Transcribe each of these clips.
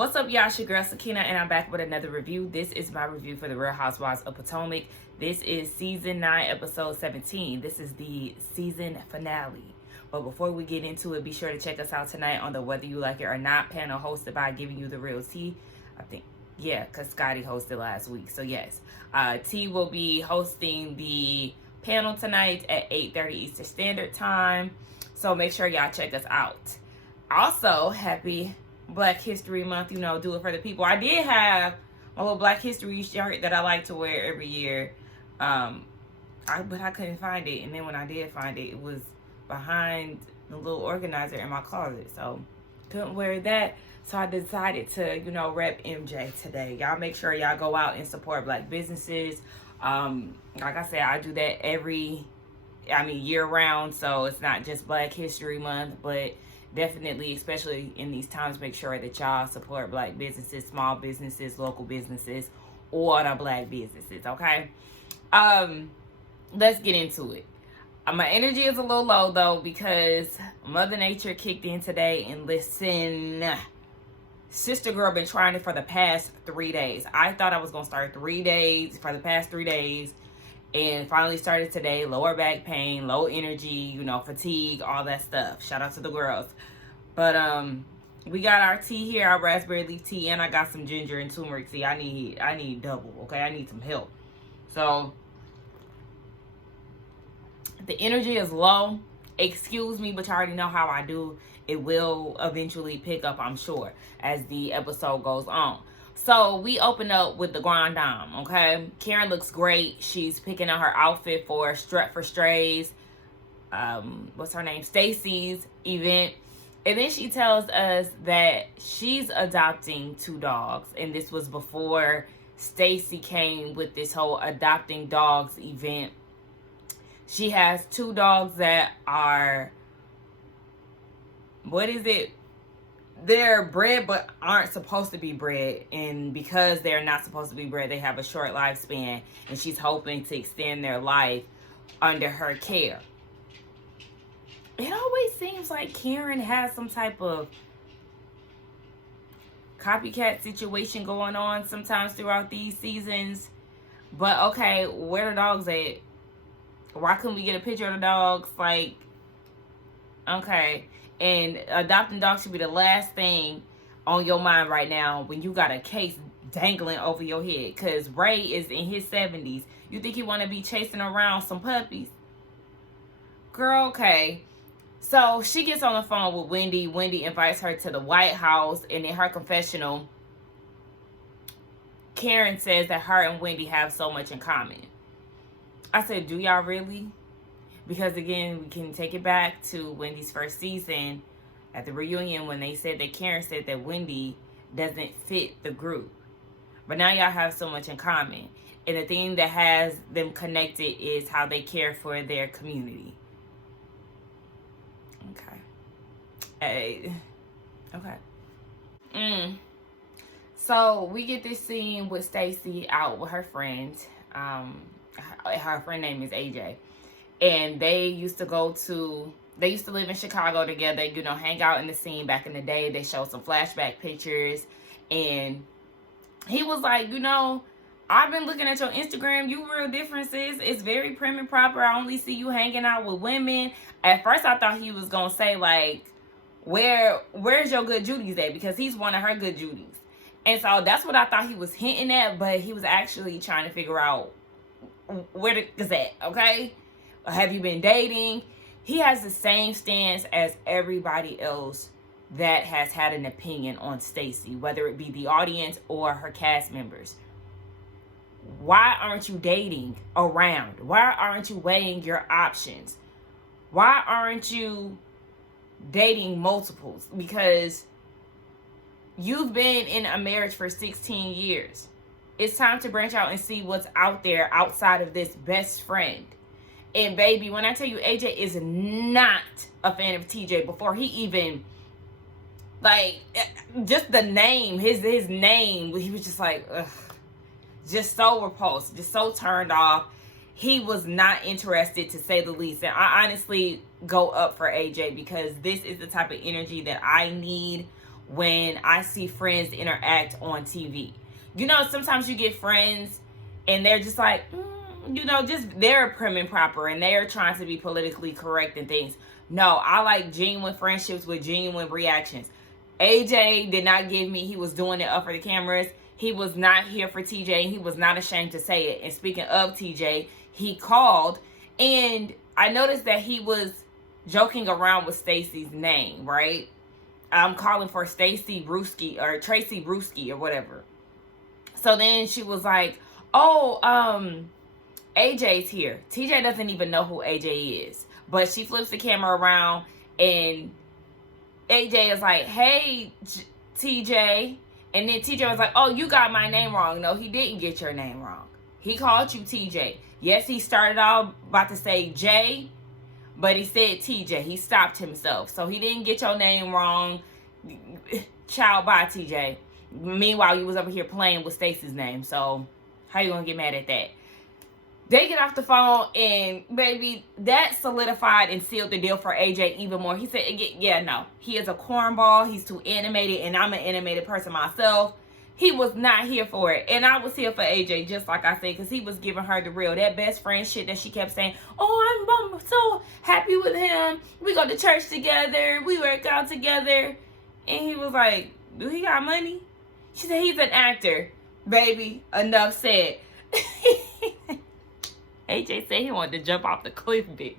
What's up, y'all? It's your girl Sakina, and I'm back with another review. This is my review for the Real Housewives of Potomac. This is season 9, episode 17. This is the season finale. But before we get into it, be sure to check us out tonight on the Whether You Like It or Not panel, hosted by Giving You the Real Tea. I think, yeah, because Scotty hosted last week. So yes, T will be hosting the panel tonight at 8:30 Eastern Standard Time. So make sure y'all check us out. Also, happy Black History Month, do it for the people. I did have a little Black History shirt that I like to wear every year, but I couldn't find it. And then when I did find it, it was behind the little organizer in my closet, so couldn't wear that. So I decided to, rep MJ today. Y'all make sure y'all go out and support Black businesses. Like I said, I do that year round, so it's not just Black History Month, but definitely, especially in these times, make sure that y'all support Black businesses, small businesses, local businesses, or the Black businesses, okay? Let's get into it. My energy is a little low, though, because Mother Nature kicked in today, and listen, Sister Girl been trying it for the past 3 days. I thought I was going to start for the past 3 days, and finally started today. Lower back pain, low energy, fatigue, all that stuff. Shout out to the girls. But we got our tea here, our raspberry leaf tea, and I got some ginger and turmeric tea. I need double, okay? I need some help. So the energy is low. Excuse me, but you already know how I do. It will eventually pick up, I'm sure, as the episode goes on. So we open up with the Grand Dame, okay? Karen looks great. She's picking out her outfit for Strut for Strays. What's her name? Stacey's event. And then she tells us that she's adopting 2 dogs. And this was before Stacey came with this whole adopting dogs event. She has 2 dogs that are, they're bred but aren't supposed to be bred, and because they're not supposed to be bred, they have a short lifespan, and she's hoping to extend their life under her care. It always seems like Karen has some type of copycat situation going on sometimes throughout these seasons. But okay, where the dogs at? Why couldn't we get a picture of the dogs? Like, okay. And adopting dogs should be the last thing on your mind right now when you got a case dangling over your head. Because Ray is in his 70s. You think he want to be chasing around some puppies? Girl, okay. So she gets on the phone with Wendy. Wendy invites her to the White House. And in her confessional, Karen says that her and Wendy have so much in common. I said, do y'all really? Because again, we can take it back to Wendy's first season at the reunion when they said that Karen said that Wendy doesn't fit the group. But now y'all have so much in common. And the thing that has them connected is how they care for their community. Okay. Okay. So we get this scene with Stacey out with her friend. Her friend name is AJ. And they used to live in Chicago together, hang out in the scene back in the day. They showed some flashback pictures. And he was like, I've been looking at your Instagram. You real different, sis. It's very prim and proper. I only see you hanging out with women. At first, I thought he was going to say, like, where's your good Judy's at? Because he's one of her good Judy's. And so that's what I thought he was hinting at. But he was actually trying to figure out where the Gazette, okay? Have you been dating? He has the same stance as everybody else that has had an opinion on Stacey, whether it be the audience or her cast members. Why aren't you dating around? Why aren't you weighing your options? Why aren't you dating multiples? Because you've been in a marriage for 16 years. It's time to branch out and see what's out there outside of this best friend. And baby, when I tell you AJ is not a fan of TJ before he even, like, just the name, his name, he was just like, ugh, just so repulsed, just so turned off. He was not interested, to say the least. And I honestly go up for AJ because this is the type of energy that I need when I see friends interact on TV. You know, sometimes you get friends and they're just like, you know, just they're prim and proper and they're trying to be politically correct and things. No, I like genuine friendships with genuine reactions. AJ did not give me, he was doing it up for the cameras. He was not here for TJ, and he was not ashamed to say it. And speaking of TJ, he called, and I noticed that he was joking around with Stacey's name, right? I'm calling for Stacey Brewski or Tracy Brewski or whatever. So then she was like, oh, AJ's here. TJ doesn't even know who AJ is. But she flips the camera around and AJ is like, hey, TJ. And then TJ was like, oh, you got my name wrong. No, he didn't get your name wrong. He called you TJ. Yes, he started off about to say J, but he said TJ. He stopped himself. So he didn't get your name wrong. Ciao, bye, TJ. Meanwhile, you was over here playing with Stacey's name. So how you gonna get mad at that? They get off the phone, and baby, that solidified and sealed the deal for AJ even more. He said, yeah, no, he is a cornball. He's too animated, and I'm an animated person myself. He was not here for it, and I was here for AJ, just like I said, because he was giving her the real, that best friend shit that she kept saying. Oh, I'm so happy with him. We go to church together. We work out together. And he was like, do he got money? She said, he's an actor. Baby, enough said. AJ said he wanted to jump off the cliff, bitch.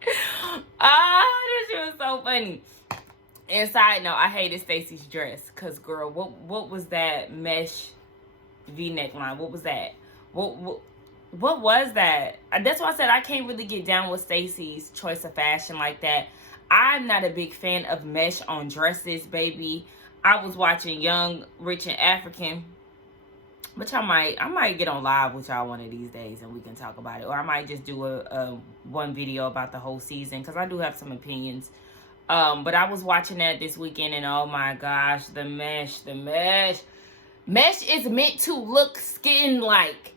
This shit was so funny. And side note, I hated Stacey's dress. Because, girl, what was that mesh V-neck line? What was that? What was that? That's why I said I can't really get down with Stacey's choice of fashion like that. I'm not a big fan of mesh on dresses, baby. I was watching Young, Rich, and African. Which I might get on live with y'all one of these days and we can talk about it. Or I might just do a one video about the whole season because I do have some opinions. But I was watching that this weekend and oh my gosh, the mesh. Mesh is meant to look skin-like.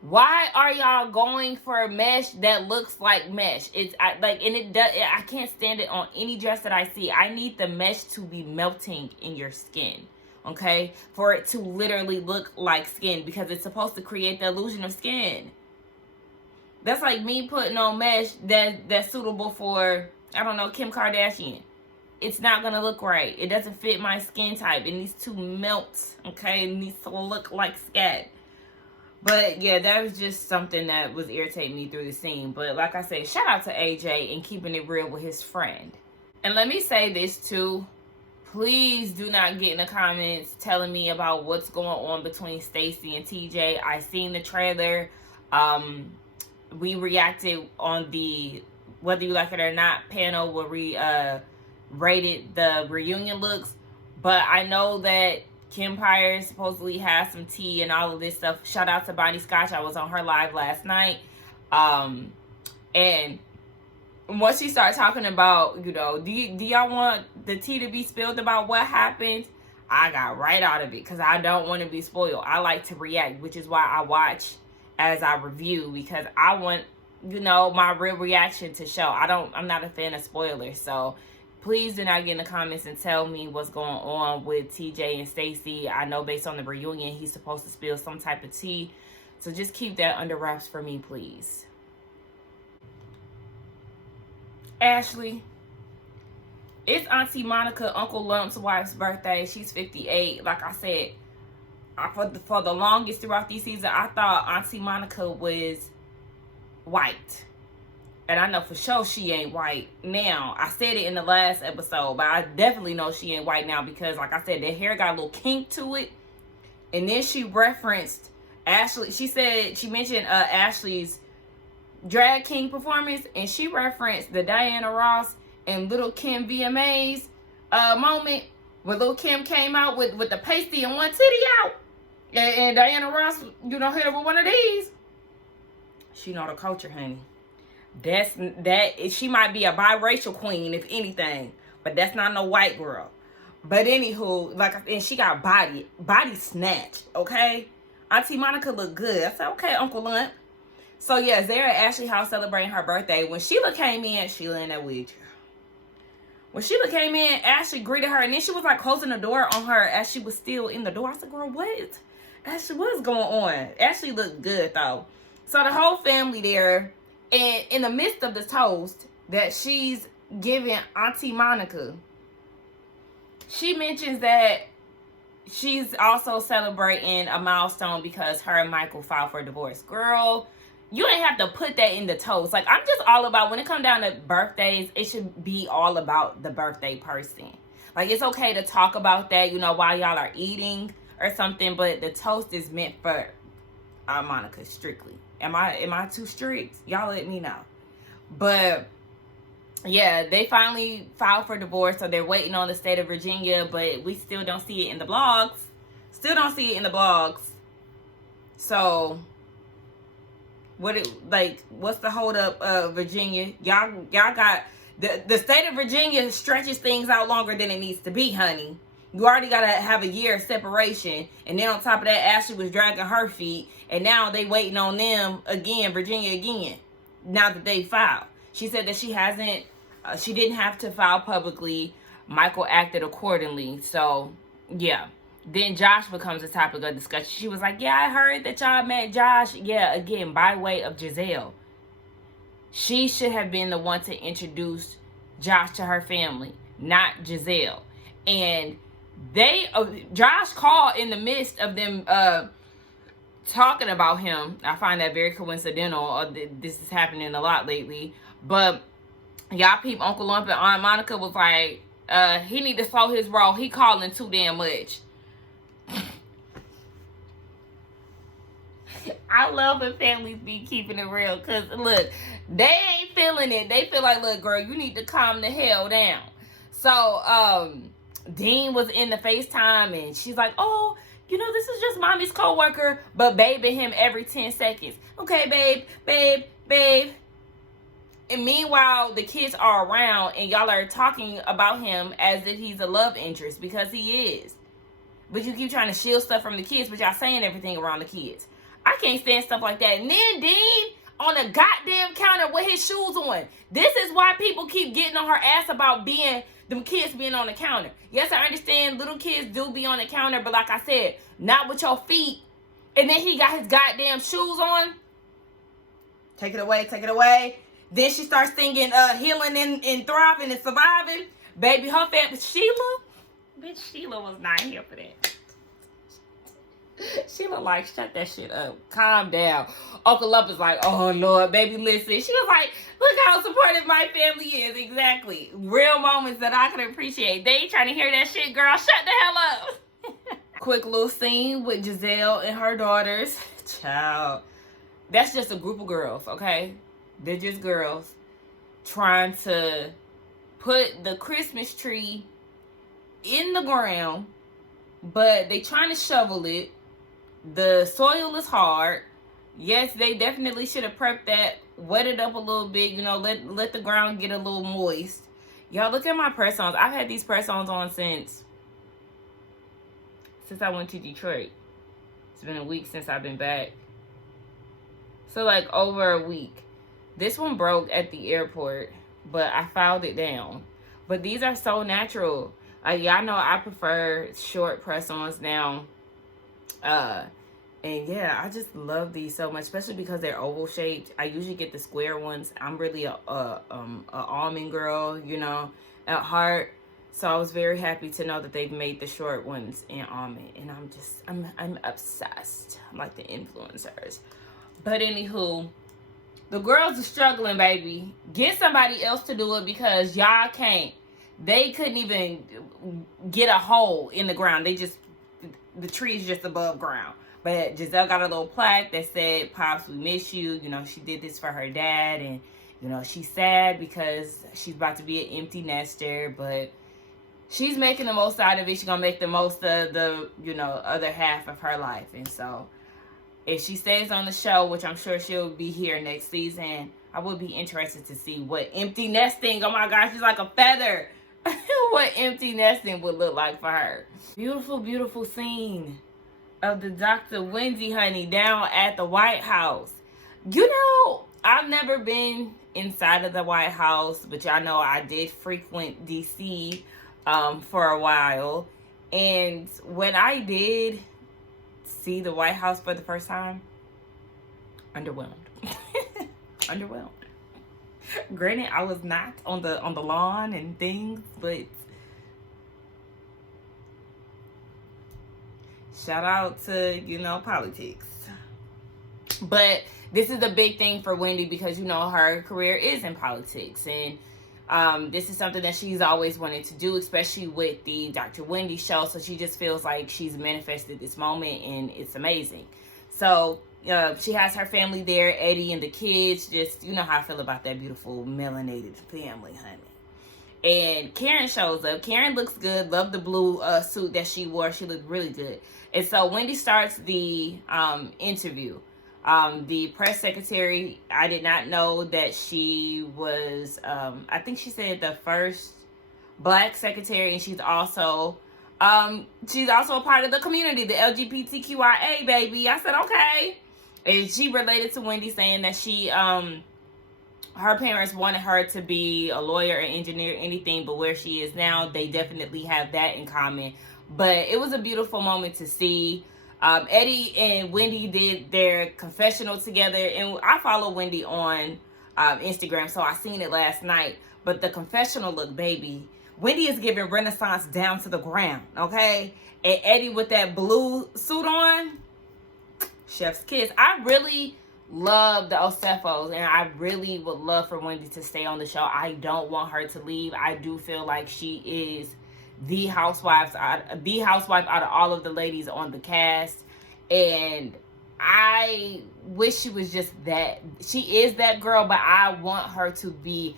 Why are y'all going for a mesh that looks like mesh? I can't stand it on any dress that I see. I need the mesh to be melting in your skin. Okay, for it to literally look like skin because it's supposed to create the illusion of skin. That's like me putting on mesh that's suitable for, I don't know, Kim Kardashian. It's not gonna look right. It doesn't fit my skin type. It needs to melt. Okay, it needs to look like scat. But yeah, that was just something that was irritating me through the scene. But like I said, shout out to AJ and keeping it real with his friend. And let me say this too. Please do not get in the comments telling me about what's going on between Stacey and TJ. I seen the trailer. We reacted on the Whether You Like It or Not panel where we rated the reunion looks. But I know that Kim Pyre supposedly has some tea and all of this stuff. Shout out to Bonnie Scotch. I was on her live last night. And once she started talking about, you know, do y'all want the tea to be spilled about what happened? I got right out of it because I don't want to be spoiled. I like to react, which is why I watch as I review because I want, you know, my real reaction to show. I'm not a fan of spoilers. So please do not get in the comments and tell me what's going on with TJ and Stacey. I know based on the reunion, he's supposed to spill some type of tea. So just keep that under wraps for me, please. Ashley, it's Auntie Monica, Uncle Lump's wife's birthday. She's 58. Like I said, for the longest throughout these seasons, I thought Auntie Monica was white. And I know for sure she ain't white now. I said it in the last episode, but I definitely know she ain't white now because, like I said, the hair got a little kink to it. And then she referenced Ashley. She mentioned Ashley's drag king performance, and she referenced the Diana Ross and Little Kim VMAs moment where Little Kim came out with the pasty and one titty out, and Diana Ross, you know, hit her with one of these. She know the culture, honey. She might be a biracial queen if anything, but that's not no white girl. But anywho, and she got body snatched. Okay, Auntie Monica looked good. I said, okay, Uncle Lump. So, yes, they're at Ashley's house celebrating her birthday. When Sheila came in, Sheila in that wig. When Sheila came in, Ashley greeted her, and then she was like closing the door on her as she was still in the door. I said, girl, what? Ashley, what's going on? Ashley looked good, though. So the whole family there, and in the midst of the toast that she's giving Auntie Monica, she mentions that she's also celebrating a milestone because her and Michael filed for divorce. Girl, you ain't have to put that in the toast. Like, I'm just all about, when it comes down to birthdays, it should be all about the birthday person. Like, it's okay to talk about that, you know, while y'all are eating or something, but the toast is meant for Monica strictly. Am I too strict? Y'all let me know. But yeah, they finally filed for divorce, so they're waiting on the state of Virginia, but we still don't see it in the blogs. So what's the hold up, Virginia? Y'all got the state of Virginia stretches things out longer than it needs to be, honey. You already gotta have a year of separation, and then on top of that, Ashley was dragging her feet, and now they waiting on them again, Virginia again, now that they filed. She said that she didn't have to file publicly. Michael acted accordingly. So, yeah. Then Josh becomes a topic of discussion. She was like, yeah, I heard that y'all met Josh. Yeah, again, by way of Gizelle. She should have been the one to introduce Josh to her family, not Gizelle. And Josh called in the midst of them talking about him. I find that very coincidental. This is happening a lot lately. But y'all peep, Uncle Lump and Aunt Monica was like, he need to slow his roll. He calling too damn much. I love when families be keeping it real. Because, look, they ain't feeling it. They feel like, look, girl, you need to calm the hell down. So, Dean was in the FaceTime, and she's like, oh, you know, this is just mommy's coworker, but babing him every 10 seconds. Okay, babe. And meanwhile, the kids are around, and y'all are talking about him as if he's a love interest, because he is. But you keep trying to shield stuff from the kids, but y'all saying everything around the kids. I can't stand stuff like that. And then Dean on a goddamn counter with his shoes on. This is why people keep getting on her ass about them kids being on the counter. Yes, I understand little kids do be on the counter, but like I said, not with your feet. And then he got his goddamn shoes on. Take it away. Then she starts singing Healing and Thriving and Surviving. Baby, her family, Sheila was not here for that. Sheila like, shut that shit up. Calm down. Uncle Lump is like, oh, Lord, baby, listen. She was like, look how supportive my family is. Exactly. Real moments that I can appreciate. They ain't trying to hear that shit, girl. Shut the hell up. Quick little scene with Gizelle and her daughters. Child. That's just a group of girls, okay? They're just girls trying to put the Christmas tree in the ground, but they trying to shovel it. The soil is hard. Yes, they definitely should have prepped that, wet it up a little bit, you know, let the ground get a little moist. Y'all, look at my press-ons. I've had these press-ons on since I went to Detroit. It's been a week since I've been back. So, like, over a week. This one broke at the airport, but I filed it down. But these are so natural. Y'all know I prefer short press-ons now. And yeah, I just love these so much, especially because they're oval shaped. I usually get the square ones. I'm really a almond girl, you know, at heart. So I was very happy to know that they've made the short ones in almond, and I'm obsessed. I'm like the influencers. But anywho, the girls are struggling, baby. Get somebody else to do it because y'all can't. They couldn't even get a hole in the ground. The tree is just above ground. But Gizelle got a little plaque that said, Pops, we miss you. You know, she did this for her dad. And, you know, she's sad because she's about to be an empty nester. But she's making the most out of it. She's going to make the most of the, you know, other half of her life. And so, if she stays on the show, which I'm sure she'll be here next season, I would be interested to see what empty nesting, oh my gosh, she's like a feather. What empty nesting would look like for her. Beautiful, beautiful scene of the Dr. Wendy, honey, down at the White House. You know, I've never been inside of the White House, but y'all know I did frequent DC for a while. And when I did see the White House for the first time, underwhelmed. Underwhelmed. Granted, I was not on the lawn and things, but shout out to, you know, politics. But this is a big thing for Wendy because, you know, her career is in politics. And this is something that she's always wanted to do, especially with the Dr. Wendy show. So she just feels like she's manifested this moment, and it's amazing. So she has her family there, Eddie and the kids. Just, you know how I feel about that beautiful melanated family, honey. And Karen shows up. Karen looks good. Love the blue suit that she wore. She looked really good. And so Wendy starts the interview. The press secretary, I did not know that she was, I think she said the first Black secretary, and she's also a part of the community, the LGBTQIA, baby. I said, okay. And she related to Wendy, saying that she, her parents wanted her to be a lawyer, an engineer, anything but where she is now. They definitely have that in common. But it was a beautiful moment to see. Eddie and Wendy did their confessional together, and I follow Wendy on Instagram, so I seen it last night. But the confessional look, baby, Wendy is giving Renaissance down to the ground, okay? And Eddie with that blue suit on, chef's kiss. I really love the Osefos, and I really would love for Wendy to stay on the show. I don't want her to leave. I do feel like she is the housewife out of all of the ladies on the cast, and I wish she was just that. She is that girl, but I want her to be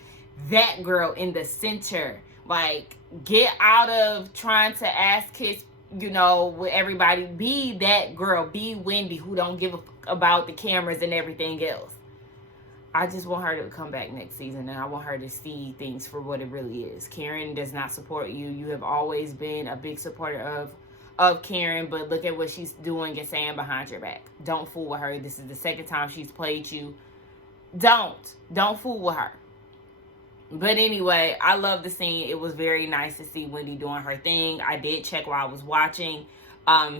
that girl in the center. Like, get out of trying to ass kiss, you know, with everybody. Be that girl. Be Wendy, who don't give a fuck about the cameras and everything else. I just want her to come back next season, and I want her to see things for what it really is. Karen does not support you. You have always been a big supporter of Karen, but look at what she's doing and saying behind your back. Don't fool with her. This is the second time she's played you. Don't fool with her. But anyway, I love the scene. It was very nice to see Wendy doing her thing. I did check while I was watching.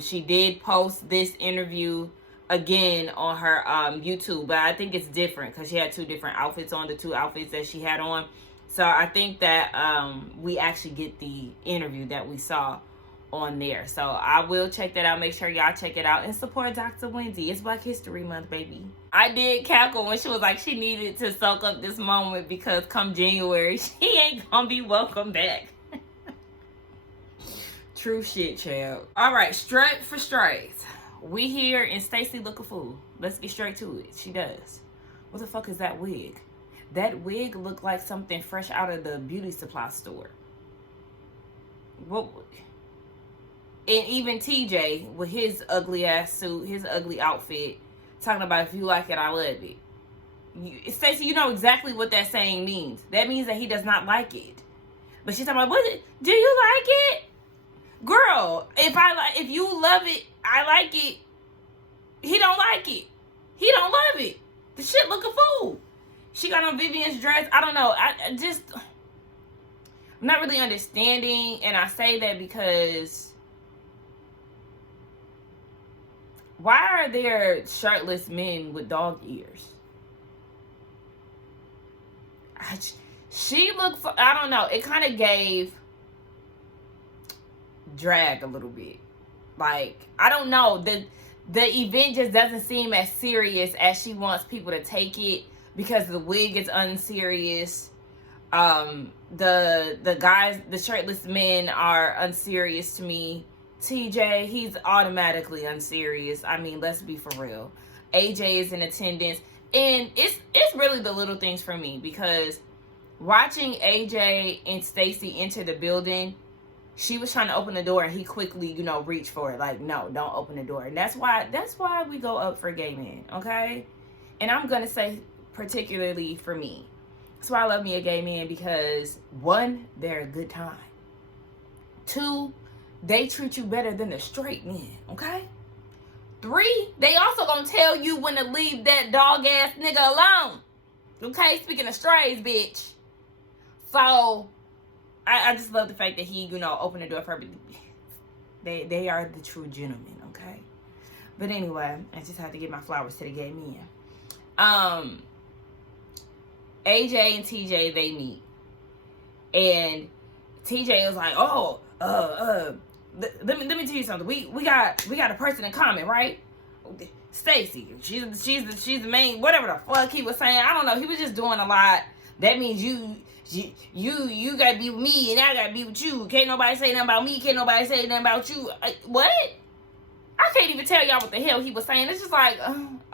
She did post this interview again on her YouTube, but I think it's different because she had two different outfits on, the two outfits that she had on. So I think that we actually get the interview that we saw on there. So I will check that out. Make sure y'all check it out and support Dr. Wendy. It's Black History Month, baby. I did cackle when she was like she needed to soak up this moment because come January she ain't gonna be welcome back. True shit, child. All right, straight for straight. We here and Stacey look a fool. Let's get straight to it. She does. What the fuck is that wig? That wig looked like something fresh out of the beauty supply store. What? And even TJ with his ugly ass suit, his ugly outfit, talking about if you like it, I love it. Stacey, you know exactly what that saying means. That means that he does not like it. But she's talking about, do you like it? Girl, if you love it, I like it. He don't like it. He don't love it. The shit look a fool. She got on Vivian's dress. I don't know. I'm not really understanding. And I say that because why are there shirtless men with dog ears? She looked, I don't know. It kind of gave drag a little bit. Like, I don't know. The event just doesn't seem as serious as she wants people to take it because the wig is unserious. The guys, the shirtless men are unserious to me. TJ, he's automatically unserious. I mean, let's be for real. AJ is in attendance. And it's really the little things for me because watching AJ and Stacey enter the building, she was trying to open the door and he quickly, you know, reached for it. Like, no, don't open the door. And that's why we go up for gay men, okay? And I'm going to say particularly for me. That's why I love me a gay man because, one, they're a good time. Two, they treat you better than the straight men, okay? Three, they also going to tell you when to leave that dog-ass nigga alone. Okay, speaking of strays, bitch. So, I just love the fact that he, opened the door for her. They are the true gentlemen, okay? But anyway, I just had to give my flowers to the gay men. AJ and TJ, they meet. And TJ was like, oh, let me tell you something. We got a person in common, right? Stacey. She's the main, whatever the fuck he was saying. I don't know. He was just doing a lot. That means you gotta be with me and I gotta be with you. Can't nobody say nothing about me. Can't nobody say nothing about you. What? I can't even tell y'all what the hell he was saying. It's just like,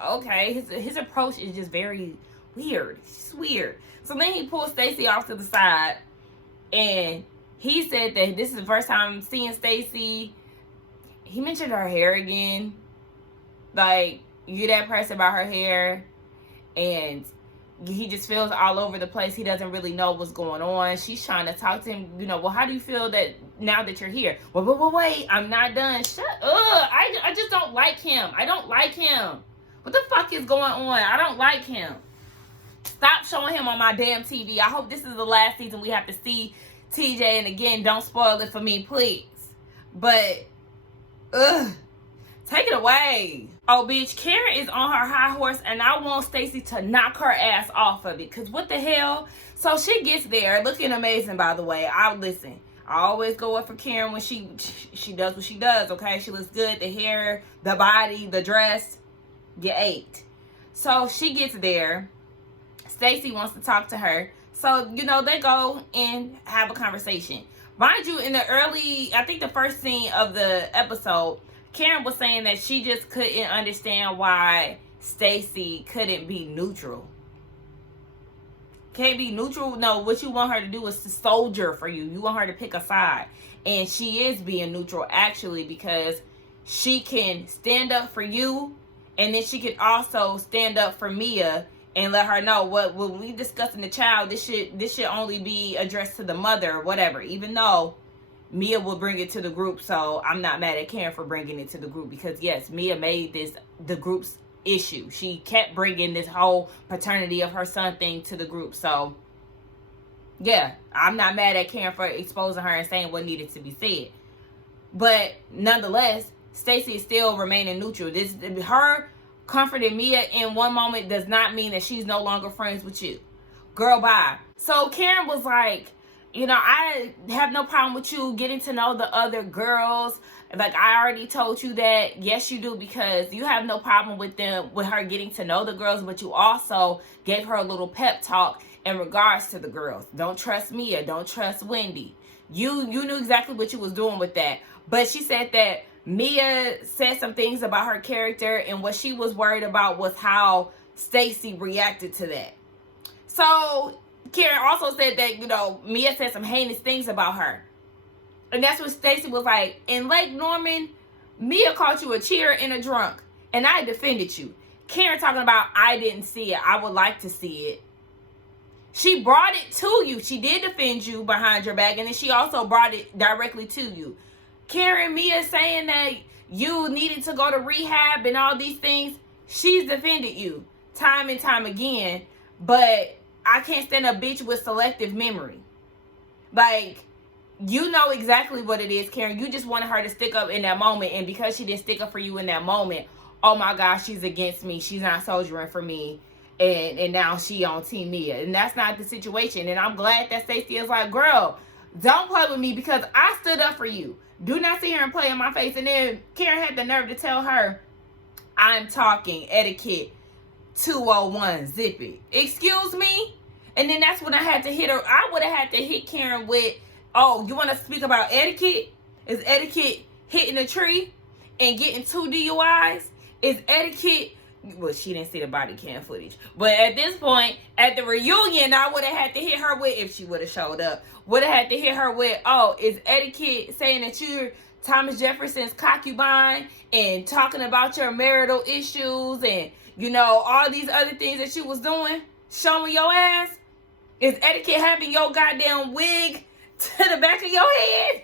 okay. His approach is just very weird. It's just weird. So then he pulled Stacey off to the side, and he said that this is the first time seeing Stacey. He mentioned her hair again. Like, you that pressed about her hair, and he just feels all over the place. He doesn't really know what's going on. She's trying to talk to him, well, how do you feel that now that you're here? Well, wait, I'm not done. Shut up. I just don't like him. I don't like him. What the fuck is going on? I don't like him. Stop showing him on my damn TV. I hope this is the last season we have to see TJ. And again, don't spoil it for me, please. But, take it away. Oh, bitch, Karen is on her high horse, and I want Stacey to knock her ass off of it. Because what the hell? So she gets there, looking amazing, by the way. Listen, I always go up for Karen when she does what she does, okay? She looks good. The hair, the body, the dress. You ate. So she gets there. Stacey wants to talk to her. So, they go and have a conversation. Mind you, in the early, I think the first scene of the episode, Karen was saying that she just couldn't understand why Stacey couldn't be neutral. Can't be neutral? No, what you want her to do is to soldier for you. You want her to pick a side. And she is being neutral, actually, because she can stand up for you, and then she can also stand up for Mia and let her know when we discussing the child, this should only be addressed to the mother or whatever, even though Mia will bring it to the group. So I'm not mad at Karen for bringing it to the group, because yes, Mia made this the group's issue. She kept bringing this whole paternity of her son thing to the group. So yeah, I'm not mad at Karen for exposing her and saying what needed to be said. But nonetheless, Stacey is still remaining neutral. Her comforting Mia in one moment does not mean that she's no longer friends with you. Girl, bye. So Karen was like, I have no problem with you getting to know the other girls. Like, I already told you that. Yes, you do, because you have no problem with her getting to know the girls, but you also gave her a little pep talk in regards to the girls. Don't trust Mia. Don't trust Wendy. You knew exactly what you was doing with that. But she said that Mia said some things about her character, and what she was worried about was how Stacey reacted to that. So Karen also said that, Mia said some heinous things about her. And that's what Stacey was like, in Lake Norman, Mia called you a cheater and a drunk, and I defended you. Karen talking about, I didn't see it. I would like to see it. She brought it to you. She did defend you behind your back, and then she also brought it directly to you. Karen, Mia saying that you needed to go to rehab and all these things, she's defended you time and time again. But I can't stand a bitch with selective memory. Like, you know exactly what it is, Karen. You just wanted her to stick up in that moment, and because she didn't stick up for you in that moment, oh my gosh, she's against me. She's not soldiering for me. And now she on Team Mia. And that's not the situation. And I'm glad that Stacey is like, girl, don't play with me, because I stood up for you. Do not sit here and play in my face. And then Karen had the nerve to tell her, I'm talking etiquette 201, zip it. Excuse me? And then that's when I had to hit her. I would have had to hit Karen with, oh, you want to speak about etiquette? Is etiquette hitting a tree and getting 2 DUIs? Is etiquette... Well, she didn't see the body cam footage. But at this point, at the reunion, I would have had to hit her with, if she would have showed up, would have had to hit her with, oh, is etiquette saying that you're Thomas Jefferson's concubine and talking about your marital issues and, all these other things that she was doing? Showing your ass? Is etiquette having your goddamn wig to the back of your head?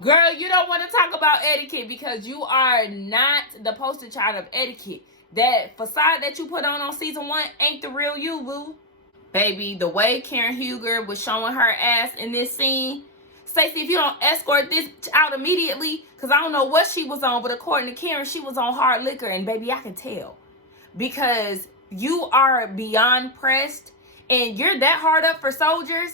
Girl, you don't want to talk about etiquette because you are not the poster child of etiquette. That facade that you put on season 1 ain't the real you, boo. Baby, the way Karen Huger was showing her ass in this scene, Stacey, if you don't escort this out immediately, because I don't know what she was on, but according to Karen, she was on hard liquor, and baby, I can tell. Because you are beyond pressed, and you're that hard up for soldiers.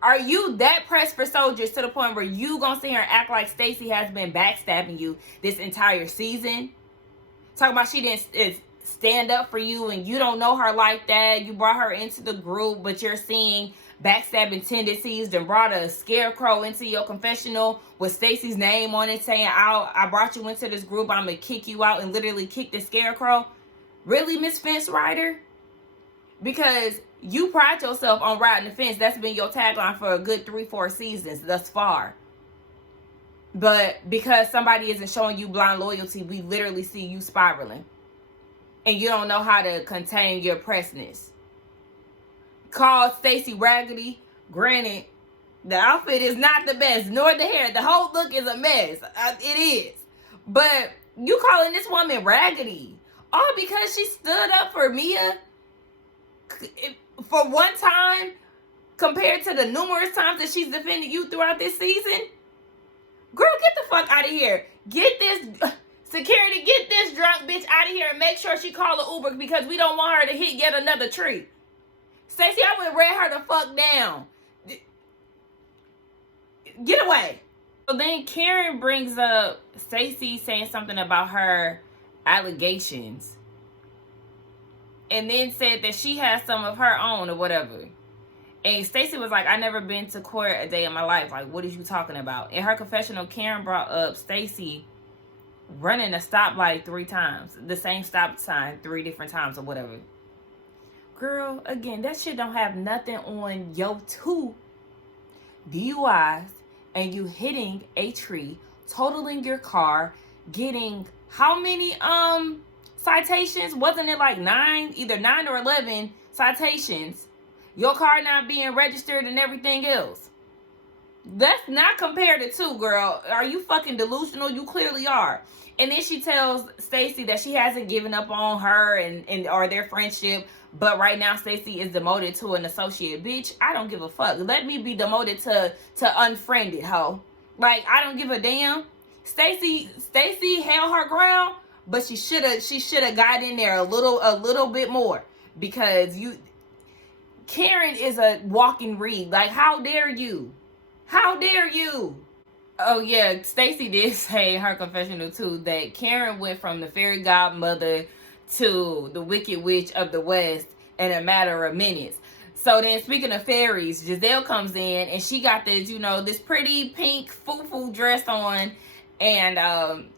Are you that pressed for soldiers to the point where you gonna sit here and act like Stacey has been backstabbing you this entire season? Talking about she didn't stand up for you and you don't know her like that. You brought her into the group, but you're seeing backstabbing tendencies. Then brought a scarecrow into your confessional with Stacey's name on it, saying, I brought you into this group, I'm gonna kick you out, and literally kick the scarecrow. Really, Miss Fence Rider? Because you pride yourself on riding the fence. That's been your tagline for a good 3-4 seasons thus far. But because somebody isn't showing you blind loyalty, we literally see you spiraling. And you don't know how to contain your pressedness. Called Stacey raggedy. Granted, the outfit is not the best, nor the hair. The whole look is a mess. It is. But you calling this woman raggedy. All because she stood up for Mia for one time compared to the numerous times that she's defended you throughout this season? Girl, get the fuck out of here. Get this security, get this drunk bitch out of here and make sure she call an Uber because we don't want her to hit yet another tree. Stacey, I would have read her the fuck down. Get away. So then Karen brings up Stacey saying something about her allegations. And then said that she has some of her own or whatever. And Stacey was like, I never been to court a day in my life. Like, what is you talking about? In her confessional, Karen brought up Stacey running a stoplight 3 times. The same stop sign 3 different times or whatever. Girl, again, that shit don't have nothing on your 2 DUIs and you hitting a tree, totaling your car, getting how many citations? Wasn't it like 9? Either 9 or 11 citations. Your car not being registered and everything else. That's not compared to 2, girl. Are you fucking delusional? You clearly are. And then she tells Stacey that she hasn't given up on her and or their friendship. But right now, Stacey is demoted to an associate. Bitch, I don't give a fuck. Let me be demoted to unfriended, hoe. Like, I don't give a damn. Stacey held her ground, but she should have got in there a little bit more. Because Karen is a walking read. Like, how dare you? How dare you? Oh, yeah. Stacey did say in her confessional, too, that Karen went from the fairy godmother to the Wicked Witch of the West in a matter of minutes. So then, speaking of fairies, Gizelle comes in, and she got this, this pretty pink foo-foo dress on. And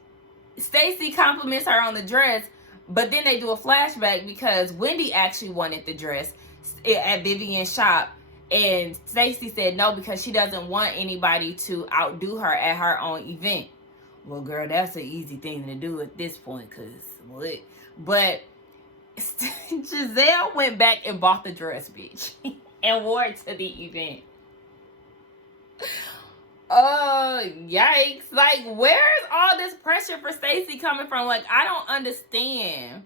Stacey compliments her on the dress. But then they do a flashback because Wendy actually wanted the dress at Vivian's shop. And Stacey said no because she doesn't want anybody to outdo her at her own event. Well, girl, that's an easy thing to do at this point because what? But Gizelle went back and bought the dress, bitch, and wore it to the event. Oh, yikes. Like, where's all this pressure for Stacey coming from? Like, I don't understand.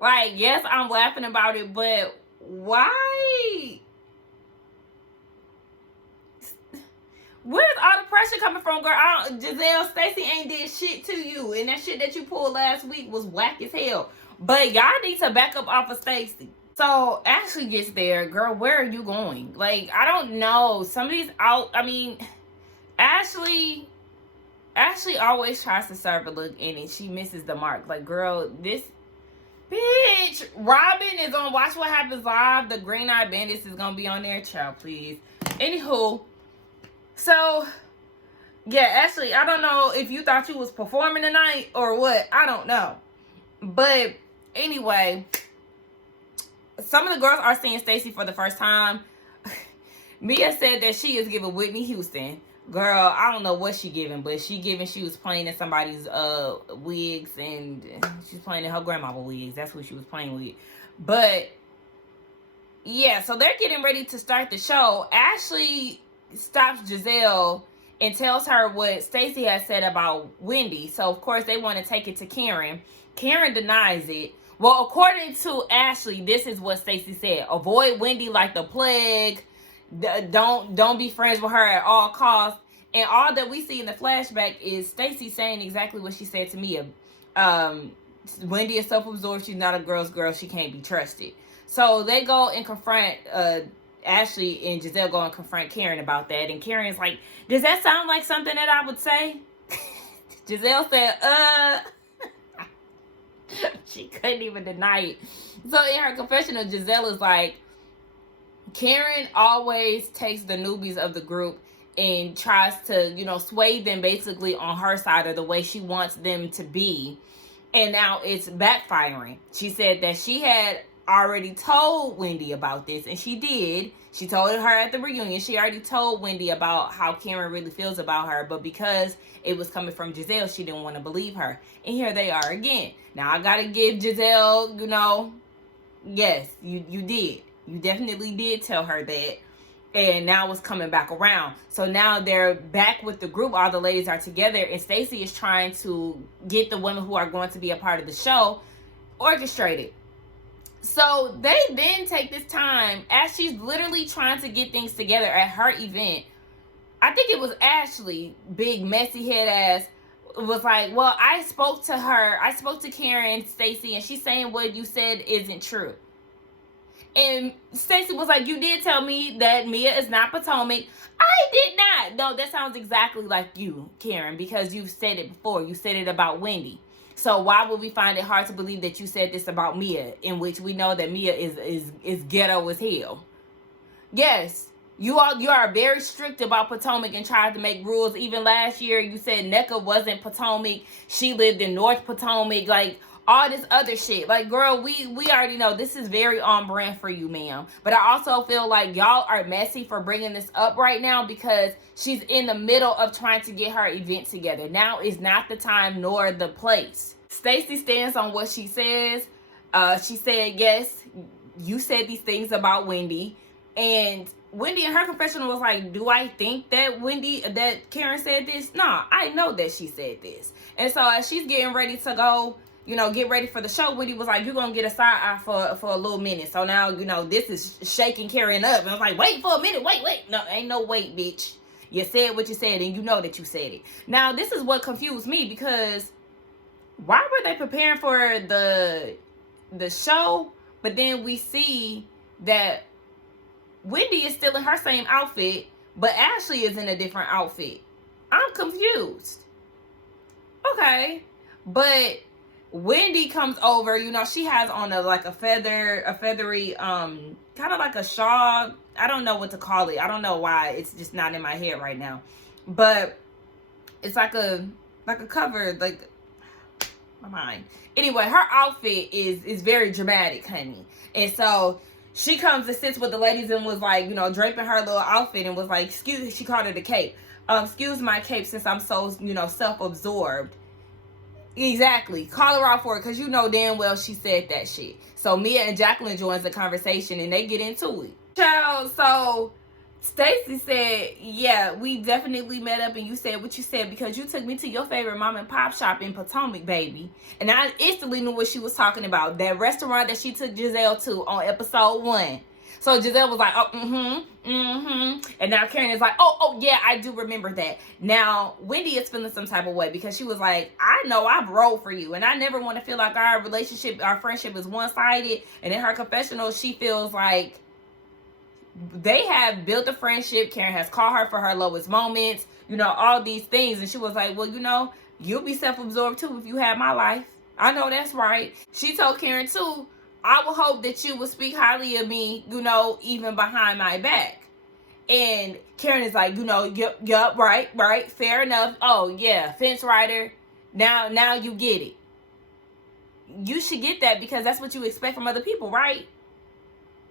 Like, yes, I'm laughing about it, but why? Where's all the pressure coming from, girl? Gizelle, Stacey ain't did shit to you. And that shit that you pulled last week was whack as hell. But y'all need to back up off of Stacey. So, Ashley gets there. Girl, where are you going? Like, I don't know. Somebody's out. I mean, Ashley always tries to serve a look in it. She misses the mark. Like, girl, this bitch. Robin is on Watch What Happens Live. The Green Eyed Bandits is going to be on there. Child, please. Anywho. So, yeah, Ashley, I don't know if you thought you was performing tonight or what. I don't know. But, anyway, some of the girls are seeing Stacey for the first time. Mia said that she is giving Whitney Houston. Girl, I don't know what she giving, but she was playing in somebody's wigs, and she's playing in her grandmama wigs. That's what she was playing with. But, yeah, so they're getting ready to start the show. Ashley stops Gizelle and tells her what Stacey has said about Wendy. So, of course, they want to take it to Karen. Karen denies it. Well, according to Ashley, this is what Stacey said. Avoid Wendy like the plague. Don't be friends with her at all costs. And all that we see in the flashback is Stacey saying exactly what she said to Mia. Wendy is self-absorbed. She's not a girl's girl. She can't be trusted. So they go and confront Ashley, and Gizelle go and confront Karen about that. And Karen's like, does that sound like something that I would say? Gizelle said, she couldn't even deny it. So in her confessional, Gizelle is like, Karen always takes the newbies of the group and tries to, sway them basically on her side or the way she wants them to be. And now it's backfiring. She said that she had already told Wendy about this, and she did. She told her at the reunion. She already told Wendy about how Karen really feels about her, but because it was coming from Gizelle, she didn't want to believe her. And here they are again. Now, I gotta give Gizelle, yes, you did. You definitely did tell her that. And now it's coming back around. So now they're back with the group. All the ladies are together. And Stacey is trying to get the women who are going to be a part of the show orchestrated. So they then take this time as she's literally trying to get things together at her event. I think it was Ashley, big messy head ass, was like, well, I spoke to Karen, Stacey, and she's saying what you said isn't true. And Stacey was like, you did tell me that Mia is not Potomac. I did not. No, that sounds exactly like you, Karen, because you've said it before. You said it about Wendy. So why would we find it hard to believe that you said this about Mia, in which we know that Mia is ghetto as hell? Yes, you are very strict about Potomac and tried to make rules. Even last year, you said Nneka wasn't Potomac. She lived in North Potomac. Like, all this other shit. Like, girl, we already know this is very on brand for you, ma'am. But I also feel like y'all are messy for bringing this up right now because she's in the middle of trying to get her event together. Now is not the time nor the place. Stacey stands on what she says. She said, yes, you said these things about Wendy. And Wendy in her confessional was like, do I think that Karen said this? No, I know that she said this. And so as she's getting ready to go, get ready for the show, Wendy was like, you're going to get a side eye for a little minute. So now, this is shaking Karen up. And I was like, wait for a minute. Wait. No, ain't no wait, bitch. You said what you said, and you know that you said it. Now, this is what confused me, because why were they preparing for the show, but then we see that Wendy is still in her same outfit, but Ashley is in a different outfit? I'm confused. Okay. But Wendy comes over, she has on a feathery, kind of like a shawl. I don't know what to call it. I don't know why. It's just not in my head right now. But it's like a cover, like my mind. Anyway, her outfit is very dramatic, honey. And so she comes and sits with the ladies and was like, draping her little outfit and was like, she called it a cape. Excuse my cape since I'm so, self-absorbed. Exactly. Call her out for it, because damn well she said that shit. So Mia and Jacqueline joins the conversation and they get into it. Child, so Stacey said, yeah, we definitely met up and you said what you said because you took me to your favorite mom and pop shop in Potomac, baby. And I instantly knew what she was talking about. That restaurant that she took Gizelle to on episode 1. So Gizelle was like, oh, And now Karen is like, oh, yeah, I do remember that. Now, Wendy is feeling some type of way because she was like, I know I've rolled for you. And I never want to feel like our friendship is one-sided. And in her confessional, she feels like they have built a friendship. Karen has called her for her lowest moments, all these things. And she was like, well, you'll be self-absorbed too if you had my life. I know that's right. She told Karen too, I would hope that you would speak highly of me, even behind my back. And Karen is like, yup, right, fair enough. Oh, yeah, fence rider. Now you get it. You should get that because that's what you expect from other people, right?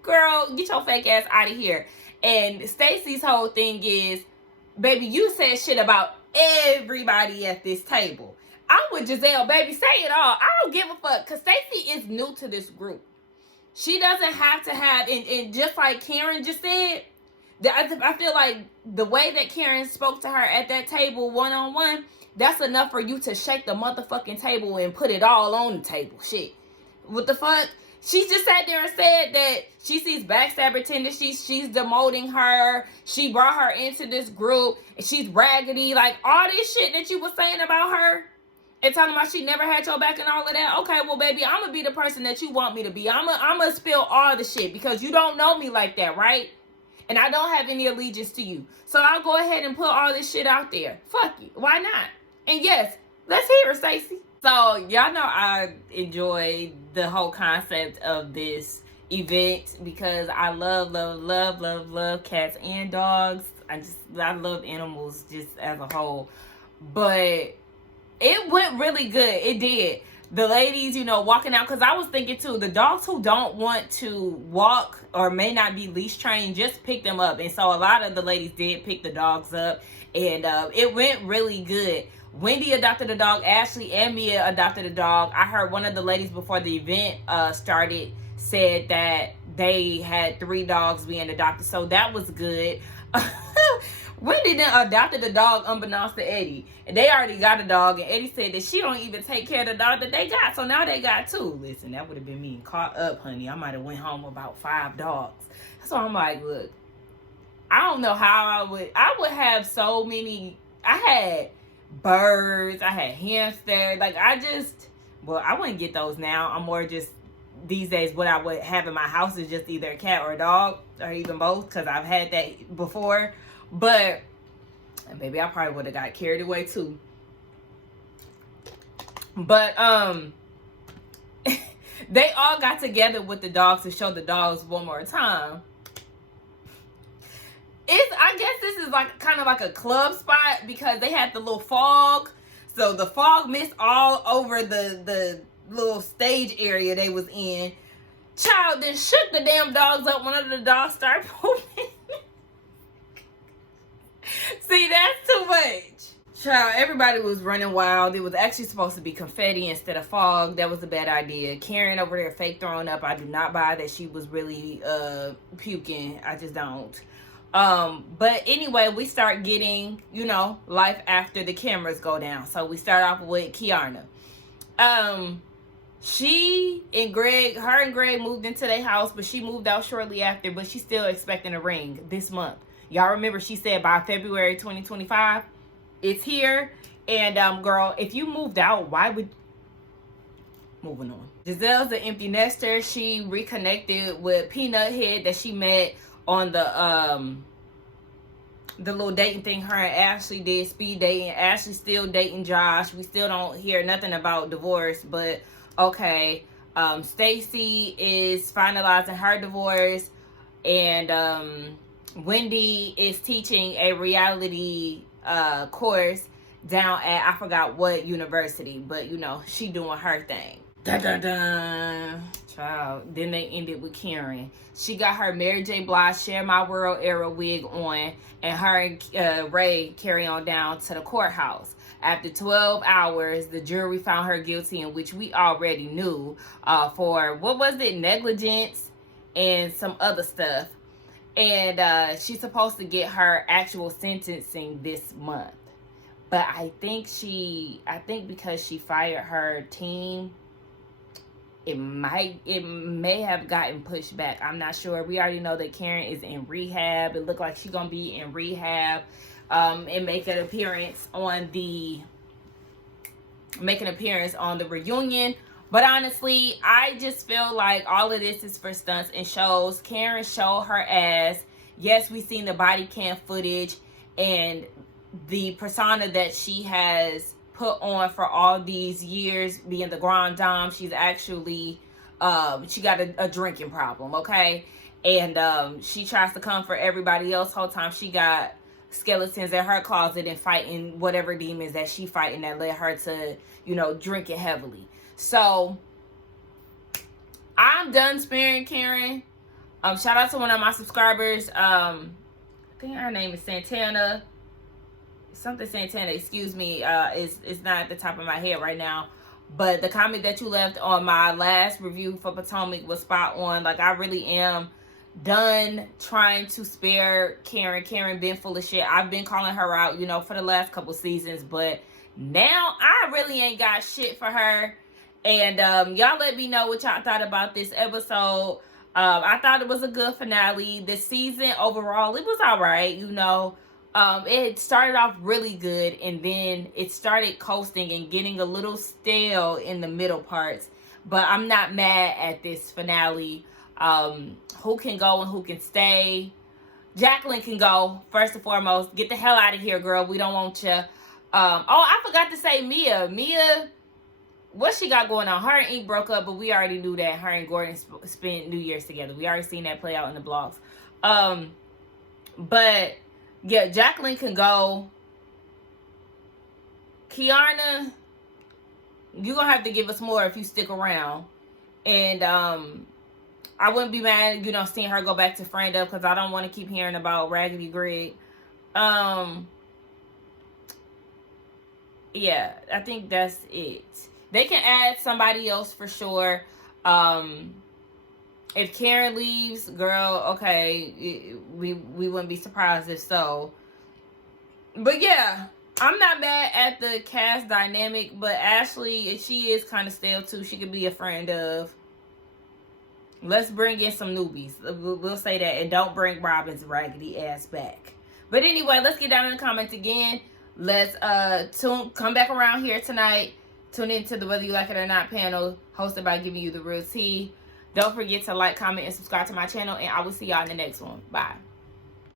Girl, get your fake ass out of here. And Stacey's whole thing is, baby, you said shit about everybody at this table. I'm with Gizelle, baby. Say it all. I don't give a fuck. Because Stacey is new to this group. She doesn't have to have, and just like Karen just said, I feel like the way that Karen spoke to her at that table one-on-one, that's enough for you to shake the motherfucking table and put it all on the table. Shit. What the fuck? She just sat there and said that she sees backstabber tendencies. She's demoting her. She brought her into this group. And she's raggedy. Like, all this shit that you were saying about her. And talking about she never had your back and all of that. Okay, well, baby, I'm going to be the person that you want me to be. I'm going to spill all the shit. Because you don't know me like that, right? And I don't have any allegiance to you. So I'll go ahead and put all this shit out there. Fuck you. Why not? And yes, let's hear it, Stacey. So, y'all know I enjoy the whole concept of this event because I love cats and dogs. I love animals just as a whole. But it went really good. It did. The ladies, you know, walking out, because I was thinking too, the dogs who don't want to walk or may not be leash trained, just pick them up. And so a lot of the ladies did pick the dogs up, and it went really good. Wendy adopted a dog. Ashley and Mia adopted a dog. I heard one of the ladies before the event started said that they had 3 dogs being adopted. So that was good. Wendy then adopted a dog unbeknownst to Eddie. And they already got a dog. And Eddie said that she don't even take care of the dog that they got. So now they got 2. Listen, that would have been me caught up, honey. I might have went home with about 5 dogs. So I'm like, look, I don't know how I would have so many. I had birds, I had hamsters, like I wouldn't get those now. I'm more just these days what I would have in my house is just either a cat or a dog or even both, because I've had that before. But maybe I probably would have got carried away too. But they all got together with the dogs to show the dogs one more time. I guess this is like kind of like a club spot because they had the little fog. So the fog mist all over the little stage area they was in. Child then shook the damn dogs up. One of the dogs started pooping. See, that's too much. Child, everybody was running wild. It was actually supposed to be confetti instead of fog. That was a bad idea. Karen over there fake throwing up. I do not buy that she was really puking. I just don't. But anyway, we start getting, you know, life after the cameras go down. So we start off with Kiana. She and Greg, her and Greg moved into their house, but she moved out shortly after, but she's still expecting a ring this month. Y'all remember she said by February 2025, it's here. And, girl, if you moved out, why would... Moving on. Gizelle's an empty nester. She reconnected with Peanut Head that she met on the little dating thing her and Ashley did, speed dating. Ashley's still dating Josh. We still don't hear nothing about divorce, but okay. Stacey is finalizing her divorce, and Wendy is teaching a reality course down at, I forgot what university, but you know, she doing her thing. Dun, dun, dun. Child. Then they ended with Karen. She got her Mary J. Blige Share My World era wig on, and her and Ray carry on down to the courthouse. After 12 hours, the jury found her guilty, in which we already knew, for, what was it, negligence and some other stuff. And she's supposed to get her actual sentencing this month. But I think because she fired her team, it may have gotten pushed back. I'm not sure. We already know that Karen is in rehab. It looked like she's gonna be in rehab and make an appearance on the reunion. But honestly, I just feel like all of this is for stunts and shows. Karen showed her ass. Yes, we seen the body cam footage and the persona that she has put on for all these years, being the grand dame. She's actually she got a drinking problem, okay? And she tries to come for everybody else. Whole time she got skeletons in her closet and fighting whatever demons that she fighting that led her to, you know, drinking heavily. So I'm done sparing Karen. Shout out to one of my subscribers. I think her name is Santana. Something Santana, excuse me. It's not at the top of my head right now. But the comment that you left on my last review for Potomac was spot on. Like, I really am done trying to spare Karen. Karen been full of shit. I've been calling her out, you know, for the last couple seasons. But Now, I really ain't got shit for her. And y'all let me know what y'all thought about this episode. I thought it was a good finale. This season overall, it was alright, you know. It started off really good, and then it started coasting and getting a little stale in the middle parts. But I'm not mad at this finale. Who can go and who can stay? Jacqueline can go, first and foremost. Get the hell out of here, girl. We don't want you. Oh, I forgot to say Mia. Mia, what she got going on? Her and Ink broke up, but we already knew that her and Gordon spent New Year's together. We already seen that play out in the blogs. But yeah, Jacqueline can go. Kiana, you're gonna have to give us more if you stick around. And I wouldn't be mad, you know, seeing her go back to Friend Up, because I don't want to keep hearing about Raggedy Greg. Yeah, I think that's it. They can add somebody else for sure. If Karen leaves, girl, okay, we wouldn't be surprised if so. But yeah, I'm not mad at the cast dynamic, but Ashley, she is kind of stale too. She could be a friend of. Let's bring in some newbies. We'll say that, and don't bring Robin's raggedy ass back. But anyway, let's get down in the comments again. Let's come back around here tonight. Tune into the Whether You Like It or Not panel, hosted by Giving You the Real Tea. Don't forget to like, comment, and subscribe to my channel, and I will see y'all in the next one. Bye.